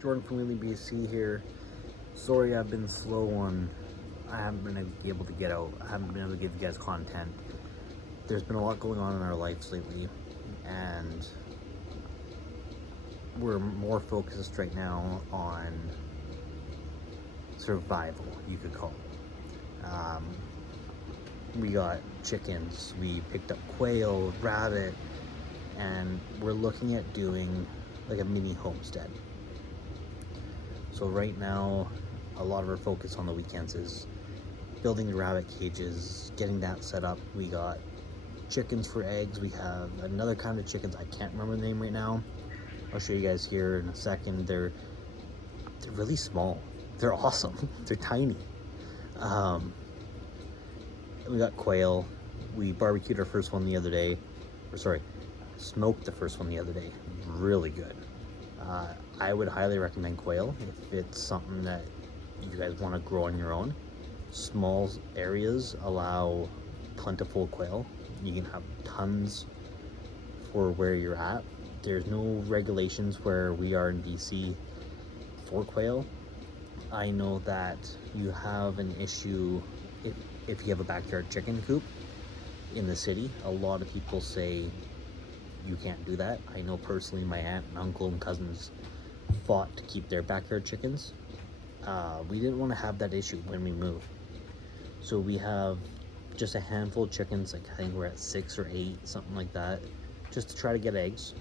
Jordan from Wheelie, BC here. Sorry I've been slow on, I haven't been able to get out. I haven't been able to give you guys content. There's been a lot going on in our lives lately, and we're more focused right now on survival, you could call it. We got chickens, we picked up quail, rabbit, and we're looking at doing like a mini homestead. So right now, a lot of our focus on the weekends is building the rabbit cages, getting that set up. We got chickens for eggs. We have another kind of chickens. I can't remember the name right now. I'll show you guys here in a second. They're really small. They're awesome. They're tiny. We got quail. We barbecued our first one the other day. Or sorry, smoked the first one the other day. Really good. I would highly recommend quail if it's something that you guys want to grow on your own. Small areas allow plentiful quail. You can have tons for where you're at. There's no regulations where we are in BC for quail. I know that you have an issue if you have a backyard chicken coop in the city. A lot of people say you can't do that. I know personally my aunt and uncle and cousins fought to keep their backyard chickens. We didn't want to have that issue when we moved. So we have just a handful of chickens, like I think we're at 6 or 8, something like that, just to try to get eggs.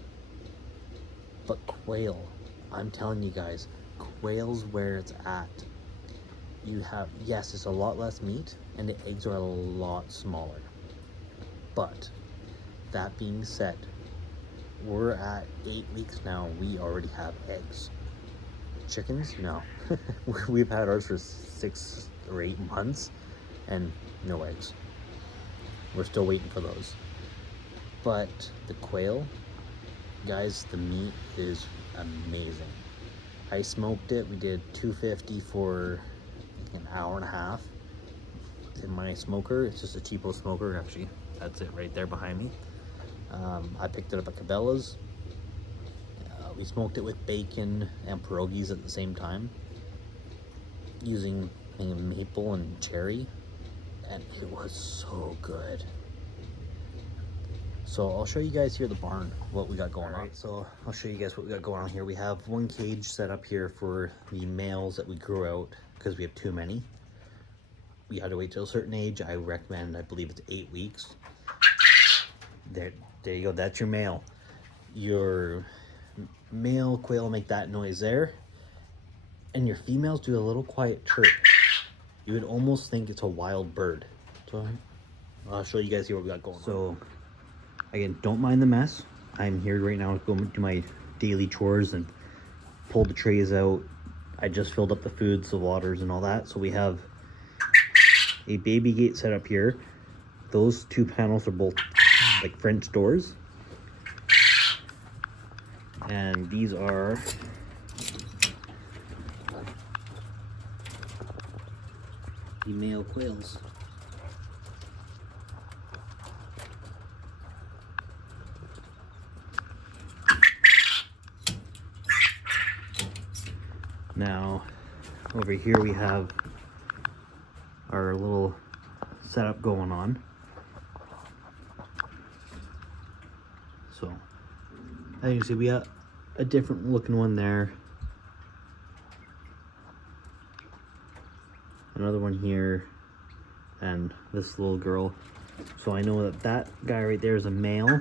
But quail, I'm telling you guys, quail's where it's at. You have, yes, it's a lot less meat and the eggs are a lot smaller. But that being said, we're at 8 weeks now. We already have eggs. Chickens? No. We've had ours for 6 or 8 months and no eggs. We're still waiting for those. But the quail, guys, the meat is amazing. I smoked it. We did 250 for an hour and a half in my smoker. It's just a cheapo smoker, actually. That's it right there behind me. I picked it up at Cabela's. We smoked it with bacon and pierogies at the same time, using maple and cherry, and it was so good. So I'll show you guys here the barn, what we got going on. So I'll show you guys what we got going on here. We have one cage set up here for the males that we grew out because we have too many. We had to wait till a certain age. I recommend, I believe it's 8 weeks. There you go, that's your male. Your male quail make that noise there, and your females do a little quiet chirp. You would almost think it's a wild bird. So I'll show you guys here what we got going on. So again, don't mind the mess. I'm here right now to go do my daily chores and pull the trays out. I just filled up the foods, the waters and all that. So we have a baby gate set up here. Those 2 panels are both like French doors. And these are the male quails. Now, over here we have our little setup going on. So, as you can see, we got a different looking one there. Another one here, and this little girl. So I know that that guy right there is a male.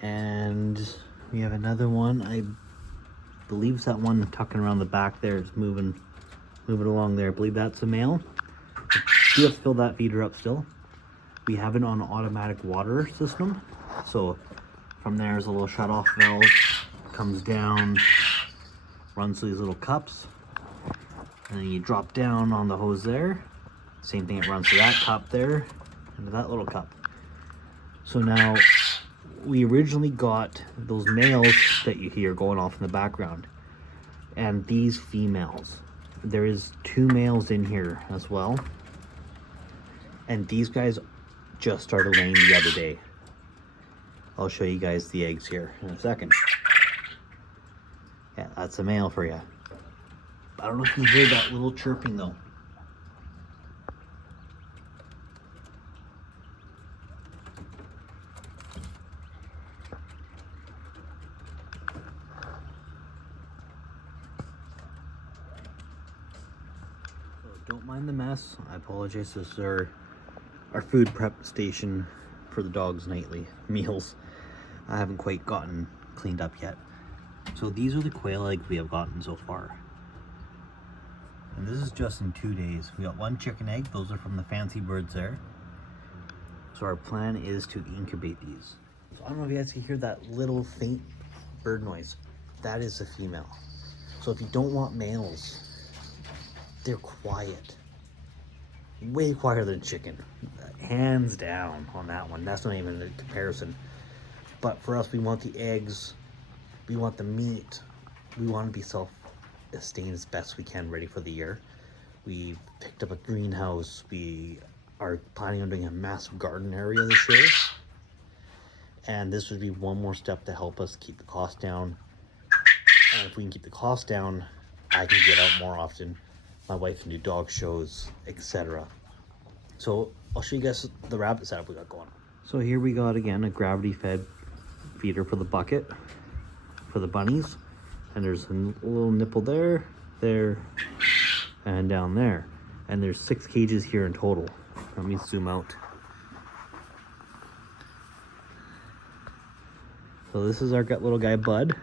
And we have another one. I believe it's that one tucking around the back there. It's moving along there. I believe that's a male. We have to fill that feeder up still. We have it on an automatic water system. So from there is a little shut off valve. Comes down, runs through these little cups, and then you drop down on the hose there. Same thing, it runs through that cup there, into that little cup. So now, we originally got those males that you hear going off in the background, and these females. There is 2 males in here as well, and these guys just started laying the other day. I'll show you guys the eggs here in a second. Yeah, That's a male for you. I don't know if you can hear that little chirping though. So don't mind the mess. I apologize. This is our food prep station for the dogs' nightly meals. I haven't quite gotten cleaned up yet. So these are the quail eggs we have gotten so far. And this is just in 2 days. We got 1 chicken egg. Those are from the fancy birds there. So our plan is to incubate these. So I don't know if you guys can hear that little faint bird noise. That is a female. So if you don't want males, they're quiet. Way quieter than chicken. Hands down on that one. That's not even a comparison. But for us, we want the eggs. We want the meat. We want to be self-sustained as best we can, ready for the year. We picked up a greenhouse. We are planning on doing a massive garden area this year. And this would be one more step to help us keep the cost down. And if we can keep the cost down, I can get out more often. My wife can do dog shows, etc. So I'll show you guys the rabbit setup we got going. So here we got, again, a gravity-fed feeder for the bucket for the bunnies. And there's a little nipple there, and down there. And there's 6 cages here in total. Let me zoom out. So this is our little guy, Bud.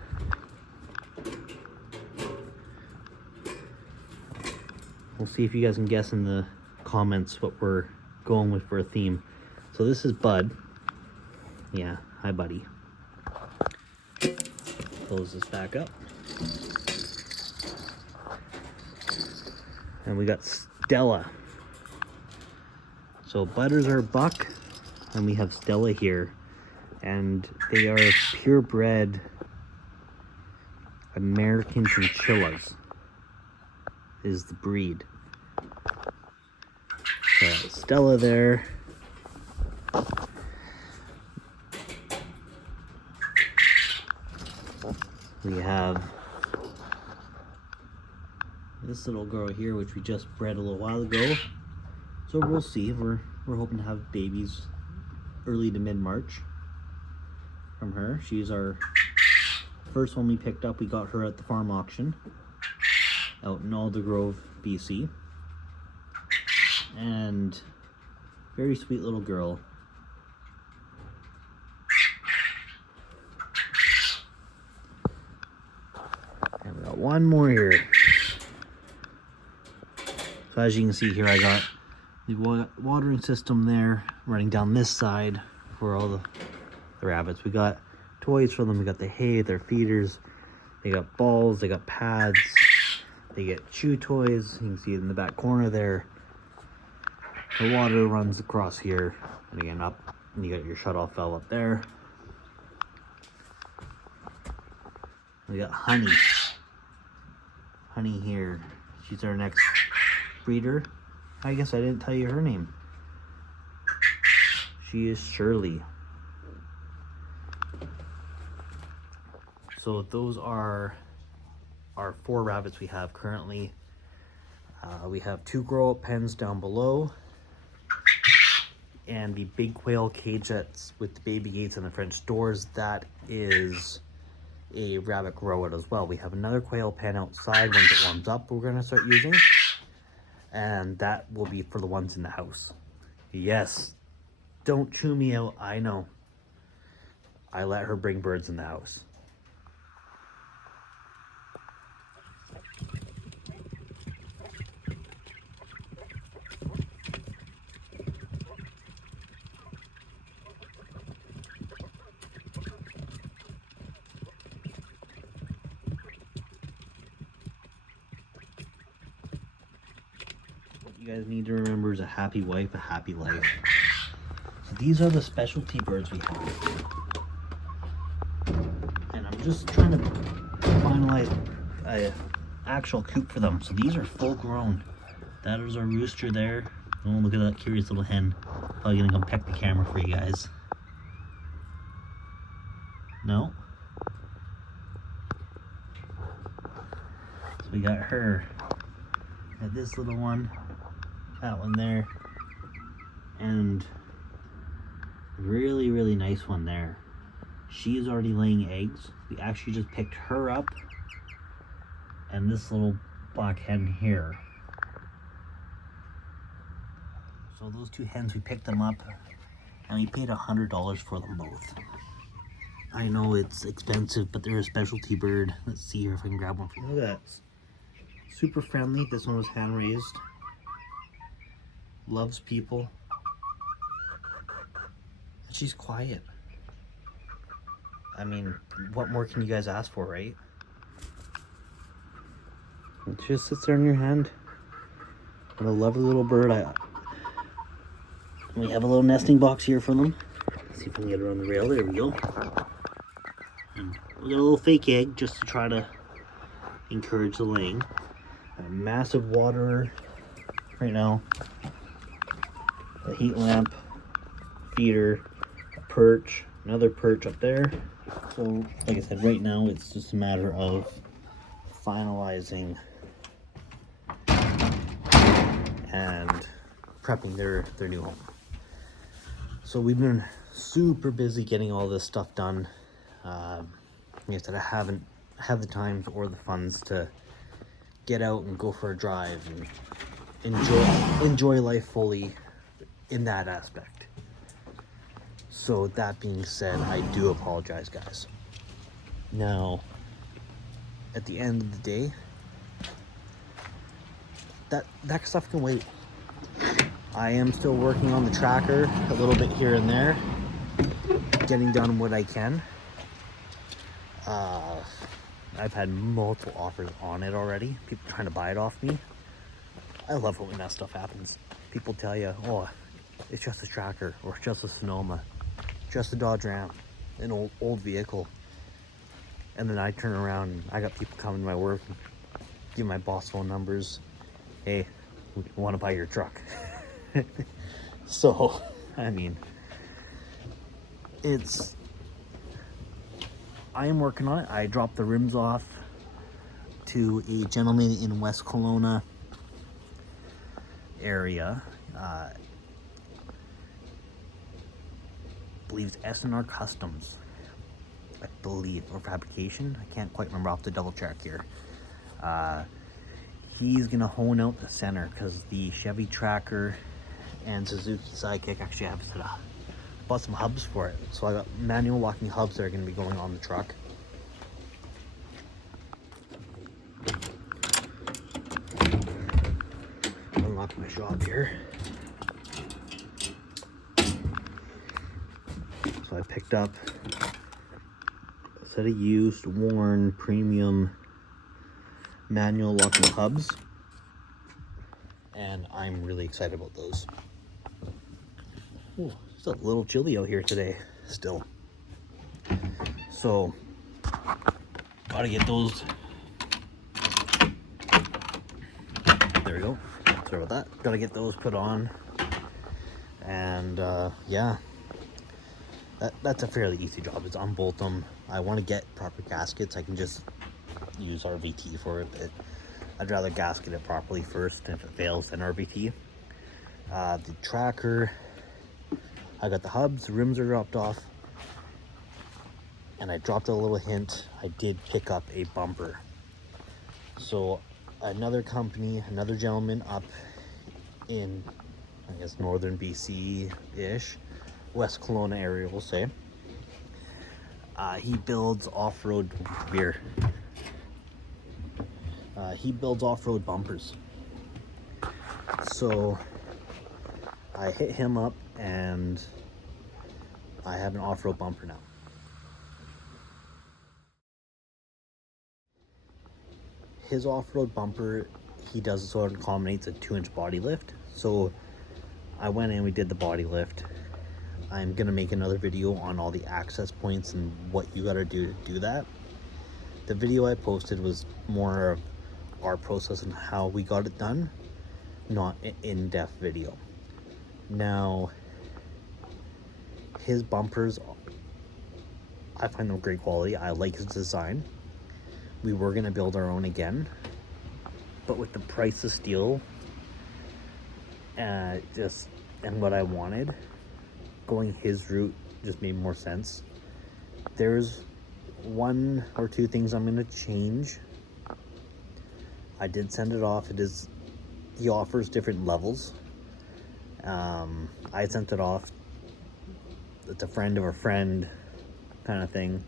We'll see if you guys can guess in the comments what we're going with for a theme. So this is Bud. Yeah, hi buddy. Close this back up. And we got Stella. So Butter's our buck, and we have Stella here. And they are purebred American chinchillas is the breed. So Stella there. We have this little girl here, which we just bred a little while ago. So we'll see. We're hoping to have babies early to mid-March from her. She's our first one we picked up. We got her at the farm auction out in Aldergrove, BC. And very sweet little girl. And we got one more here. So as you can see here, I got the watering system there running down this side for all the rabbits. We got toys for them. We got the hay, their feeders. They got balls, they got pads. They get chew toys. You can see it in the back corner there. The water runs across here and again up, and you got your shut-off valve up there. We got Honey. Honey here. She's our next breeder. I guess I didn't tell you her name. She is Shirley. So those are our 4 rabbits we have currently. We have 2 grow-up pens down below, and the big quail cage that's with the baby gates and the French doors, that is a rabbit grow-out as well. We have another quail pen outside. Once it warms up, we're going to start using, and that will be for the ones in the house. Yes, don't chew me out. I know. I let her bring birds in the house. You guys need to remember is a happy wife, a happy life. So these are the specialty birds we have. And I'm just trying to finalize an actual coop for them. So these are full grown. That is our rooster there. Oh, look at that curious little hen. Probably gonna come peck the camera for you guys. No? we got her. Got this little one, that one there, and really, really nice one there. She is already laying eggs. We actually just picked her up, and this little black hen here. So those two hens, we picked them up, and we paid $100 for them both. I know it's expensive, but they're a specialty bird. Let's see here if I can grab one. Look at that. Super friendly. This one was hand raised. Loves people. And she's quiet. I mean, what more can you guys ask for, right? It just sits there in your hand. What a lovely little bird. We have a little nesting box here for them. Let's see if I can get her on the rail. There we go. And we got a little fake egg just to try to encourage the laying. A massive waterer right now. A heat lamp, feeder, a perch, another perch up there. So, like I said, right now it's just a matter of finalizing and prepping their new home. So we've been super busy getting all this stuff done. Like I said, I haven't had the time or the funds to get out and go for a drive and enjoy life fully in that aspect. So that being said, I do apologize, guys. Now, at the end of the day, that stuff can wait. I am still working on the tracker a little bit here and there, getting done what I can. I've had multiple offers on it already. People trying to buy it off me. I love it when that stuff happens. People tell you, oh, it's just a tracker, or it's just a Sonoma, just a Dodge Ram, an old vehicle. And then I turn around and I got people coming to my work and give my boss phone numbers. Hey, we want to buy your truck. So, I mean, I am working on it. I dropped the rims off to a gentleman in West Kelowna area. I believe it's SNR Customs, I believe, or fabrication. I can't quite remember. I'll have to double check here. He's gonna hone out the center because the Chevy Tracker and Suzuki Sidekick actually have set up. Bought some hubs for it, so I got manual locking hubs that are going to be going on the truck. Unlock my shop here. So I picked up a set of used, worn, premium manual locking hubs, and I'm really excited about those. Ooh, it's a little chilly out here today still, so gotta get those. There we go. Sorry about that. Gotta get those put on, and yeah, that's a fairly easy job. It's unbolt them. I want to get proper gaskets. I can just use RVT for it, but I'd rather gasket it properly first, and if it fails then RVT. The tracker, I got the hubs, the rims are dropped off, and I dropped a little hint. I did pick up a bumper. So another company, another gentleman up in, I guess, northern BC-ish, West Kelowna area, we'll say. He builds off-road beer. He builds off-road bumpers. So I hit him up and I have an off-road bumper now. His off-road bumper, he does sort of accommodates a 2-inch body lift. So I went in, we did the body lift. I'm gonna make another video on all the access points and what you gotta do to do that. The video I posted was more of our process and how we got it done, not an in-depth video. Now, his bumpers, I find them great quality. I like his design. We were gonna build our own again, But with the price of steel, and what I wanted, going his route just made more sense. There's one or two things I'm gonna change. I did send it off. He offers different levels. I sent it off. It's a friend of a friend kind of thing,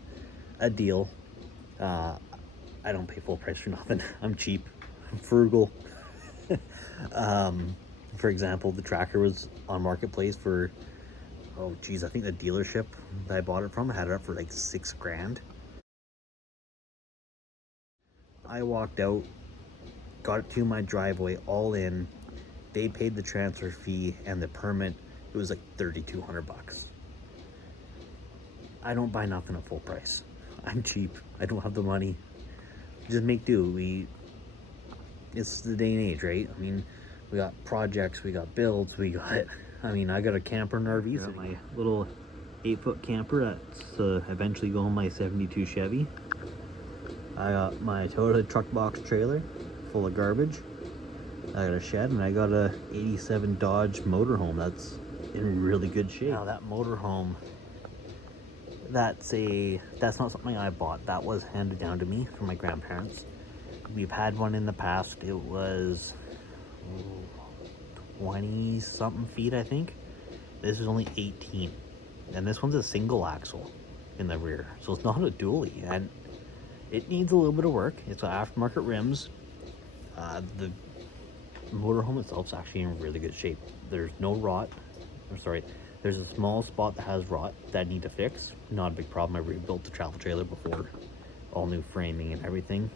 a deal. I don't pay full price for nothing. I'm cheap, I'm frugal. For example, the tracker was on Marketplace for, oh geez, I think the dealership that I bought it from had it up for like $6,000. I walked out, got it to my driveway, all in. They paid the transfer fee and the permit. It was like $3,200. I don't buy nothing at full price. I'm cheap. I don't have the money. Just make do. It's the day and age, right? I mean, we got projects, we got builds, I got a camper and RV. So my little 8-foot camper that's eventually going my 72 Chevy. I got my Toyota truck box trailer full of garbage. I got a shed, and I got a 87 Dodge motorhome that's in really good shape. Now that motorhome, that's not something I bought. That was handed down to me from my grandparents. We've had one in the past. It was 20 something feet, I think. This is only 18, and this one's a single axle in the rear, so it's not a dually, and it needs a little bit of work. It's aftermarket rims. The motorhome itself is actually in really good shape. There's no rot. There's a small spot that has rot that I need to fix. Not a big problem. I rebuilt the travel trailer before, all new framing and everything.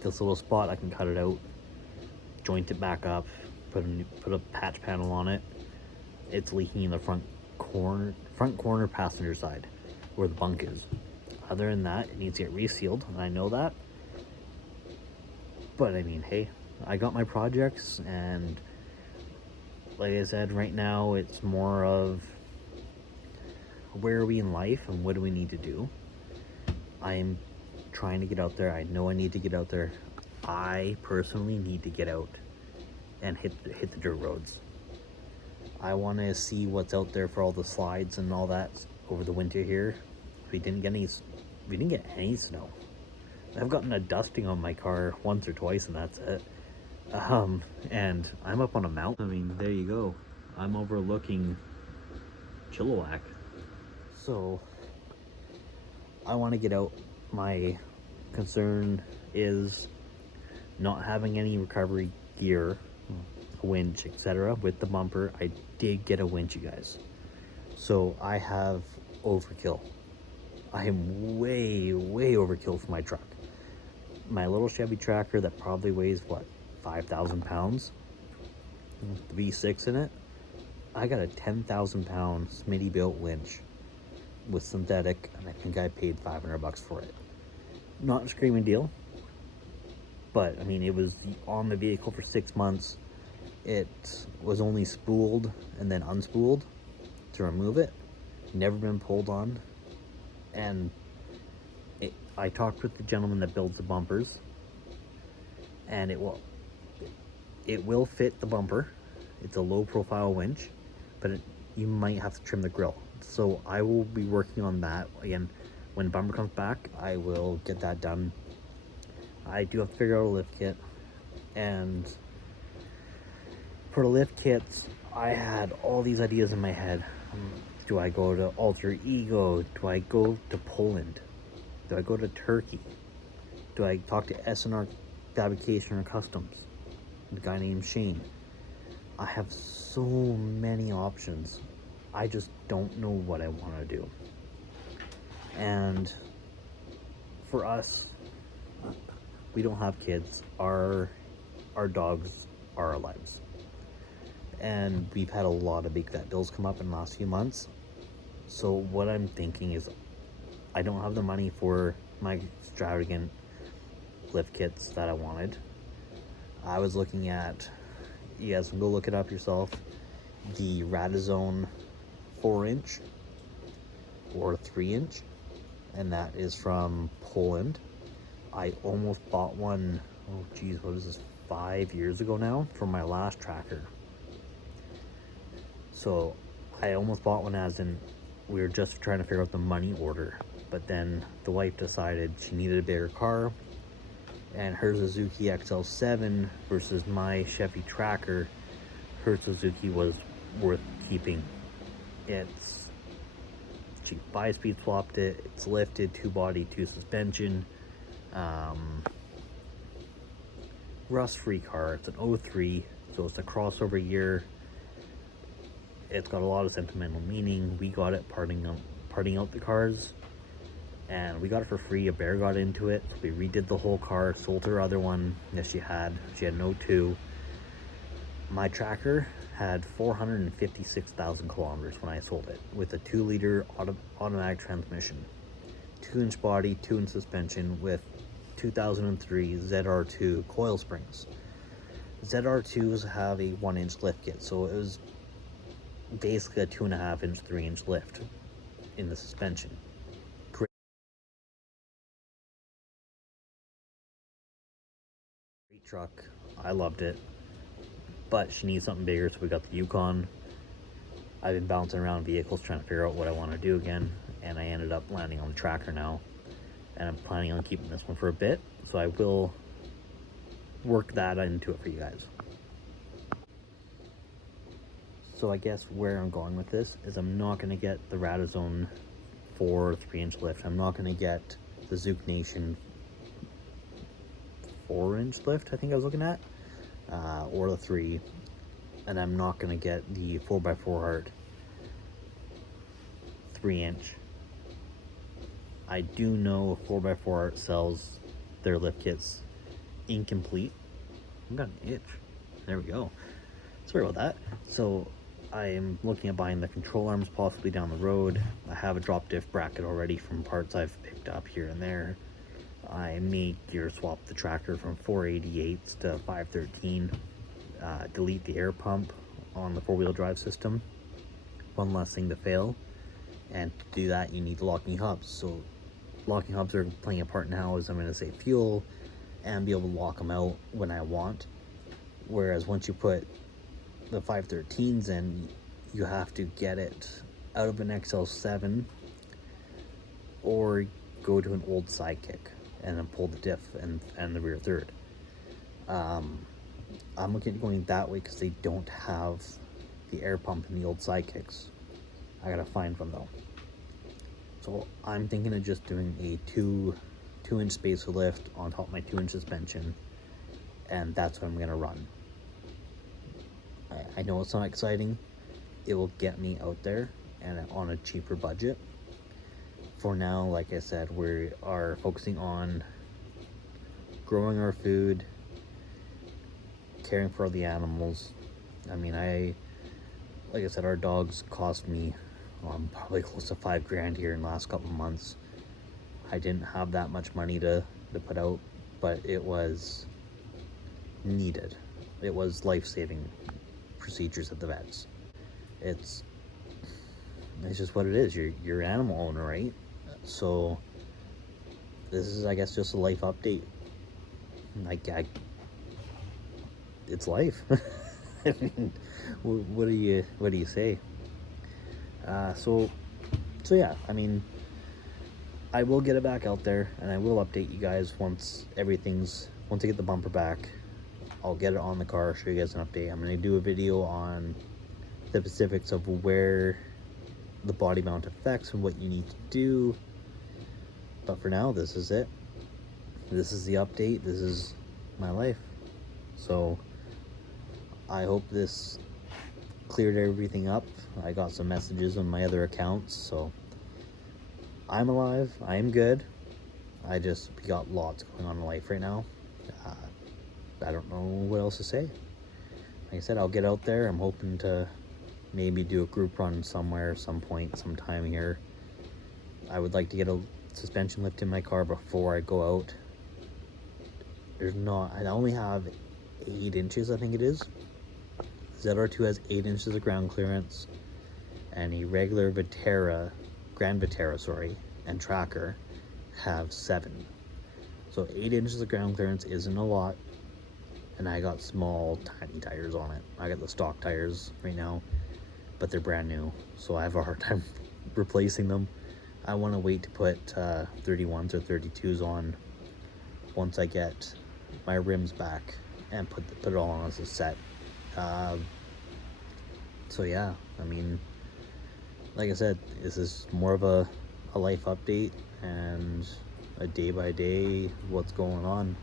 This little spot, I can cut it out, joint it back up, put a patch panel on it. It's leaking in the front corner passenger side where the bunk is. Other than that, it needs to get resealed, and I know that. But I mean, hey, I got my projects, and like I said, right now it's more of where are we in life and what do we need to do. I am trying to get out there. I know I need to get out there. I personally need to get out and hit the dirt roads. I want to see what's out there for all the slides and all that over the winter here. We didn't get any snow. I've gotten a dusting on my car once or twice, and that's it. And I'm up on a mountain. I mean, there you go. I'm overlooking Chilliwack. So I want to get out. My concern is not having any recovery gear, winch, etc. with the bumper. I did get a winch, you guys. So I have overkill. I am way overkill for my truck. My little Chevy Tracker that probably weighs, what, 5,000 pounds? The V6 in it. I got a 10,000 pound Smittybilt winch with synthetic, and I think I paid $500 for it. Not a screaming deal, but I mean, it was on the vehicle for 6 months. It was only spooled and then unspooled to remove it. Never been pulled on. And I talked with the gentleman that builds the bumpers, and it will fit the bumper. It's a low profile winch, but you might have to trim the grill. So I will be working on that. Again, when the bumper comes back, I will get that done. I do have to figure out a lift kit, and for the lift kits, I had all these ideas in my head. Do I go to Alter Ego? Do I go to Poland? Do I go to Turkey? Do I talk to SNR Fabrication or Customs? A guy named Shane. I have so many options. I just don't know what I want to do. And for us, we don't have kids. Our dogs are our lives. And we've had a lot of big vet bills come up in the last few months. So what I'm thinking is, I don't have the money for my extravagant lift kits that I wanted. I was looking at, you guys can go look it up yourself, the Radizone 4-inch or 3-inch, and that is from Poland. I almost bought one, oh geez, what is this, 5 years ago now from my last tracker. So I almost bought one, as in we were just trying to figure out the money order, but then the wife decided she needed a bigger car, and her Suzuki XL7 versus my Chevy Tracker, her Suzuki was worth keeping. She 5-speed swapped it, it's lifted, 2 body, 2 suspension, rust-free car. It's an 03, so it's a crossover year. It's got a lot of sentimental meaning. We got it parting out the cars, and we got it for free. A bear got into it, so we redid the whole car, sold her other one that she had an 02. My Tracker had 456,000 kilometers when I sold it, with a 2-liter automatic transmission, 2-inch body, 2-inch suspension, with 2003 ZR2 coil springs. ZR2s have a 1-inch lift kit, so it was basically a 2.5-inch, 3-inch lift in the suspension. Great truck, I loved it, but she needs something bigger, so we got the Yukon. I've been bouncing around vehicles trying to figure out what I want to do again, and I ended up landing on the Tracker now, and I'm planning on keeping this one for a bit, so I will work that into it for you guys. So I guess where I'm going with this is I'm not going to get the Radizone 4 3-inch lift. I'm not going to get the Zook Nation 4-inch lift, I think I was looking at, or the 3. And I'm not going to get the 4x4 Heart 3-inch. I do know 4x4 Heart sells their lift kits incomplete. I've got an itch. There we go. Sorry about that. So I am looking at buying the control arms possibly down the road. I have a drop diff bracket already from parts I've picked up here and there. I may gear swap the Tracker from 488s to 513. Delete the air pump on the 4-wheel drive system. One less thing to fail. And to do that, you need locking hubs. So locking hubs are playing a part now, as I'm going to save fuel and be able to lock them out when I want. Whereas once you put the 513s in, you have to get it out of an XL7 or go to an old Sidekick and then pull the diff and the rear third. I'm looking at going that way because they don't have the air pump in the old Sidekicks. I gotta find them though. So I'm thinking of just doing a 2-inch spacer lift on top of my 2-inch suspension, and that's what I'm gonna run. I know it's not exciting. It will get me out there and on a cheaper budget. For now, like I said, we are focusing on growing our food, caring for the animals. I mean, like I said, our dogs cost me probably close to $5,000 here in the last couple of months. I didn't have that much money to put out, but it was needed. It was life-saving procedures at the vets. It's just what it is. You're an animal owner, right? So this is, I guess, just a life update. It's life. I mean, what do you say? So yeah, I mean, I will get it back out there, and I will update you guys once I get the bumper back. I'll get it on the car, show you guys an update. I'm going to do a video on the specifics of where the body mount affects and what you need to do. But for now, this is it. This is the update. This is my life. So I hope this cleared everything up. I got some messages on my other accounts, so I'm alive. I am good. We got lots going on in life right now. I don't know what else to say. Like I said, I'll get out there. I'm hoping to maybe do a group run somewhere, some point, sometime here. I would like to get a suspension lift in my car before I go out. I only have 8 inches, I think it is. ZR2 has 8 inches of ground clearance, and a regular Grand Vitara, and Tracker have 7. So 8 inches of ground clearance isn't a lot. and I got small, tiny tires on it. I got the stock tires right now, but they're brand new, so I have a hard time replacing them. I want to wait to put 31s or 32s on once I get my rims back and put it all on as a set. So yeah, I mean, like I said, this is more of a life update and a day by day what's going on.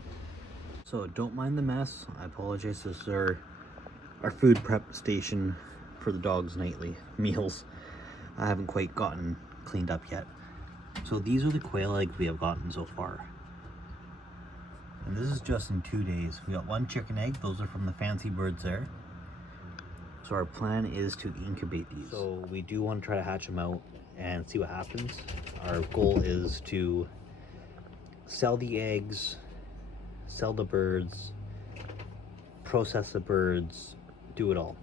So don't mind the mess. I apologize. This is our food prep station for the dogs' nightly meals. I haven't quite gotten cleaned up yet. So these are the quail eggs we have gotten so far. And this is just in 2 days. We got 1 chicken egg. Those are from the fancy birds there. So our plan is to incubate these. So we do want to try to hatch them out and see what happens. Our goal is to sell the eggs, sell the birds, process the birds, do it all.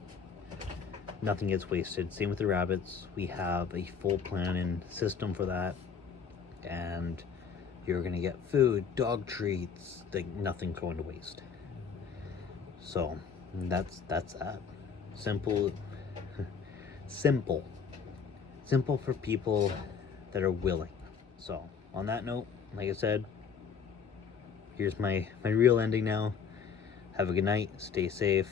Nothing gets wasted. Same with the rabbits. We have a full plan and system for that. And you're gonna get food, dog treats, like nothing going to waste. So that's that. Simple for people that are willing. So on that note, like I said, here's my real ending now. Have a good night, stay safe,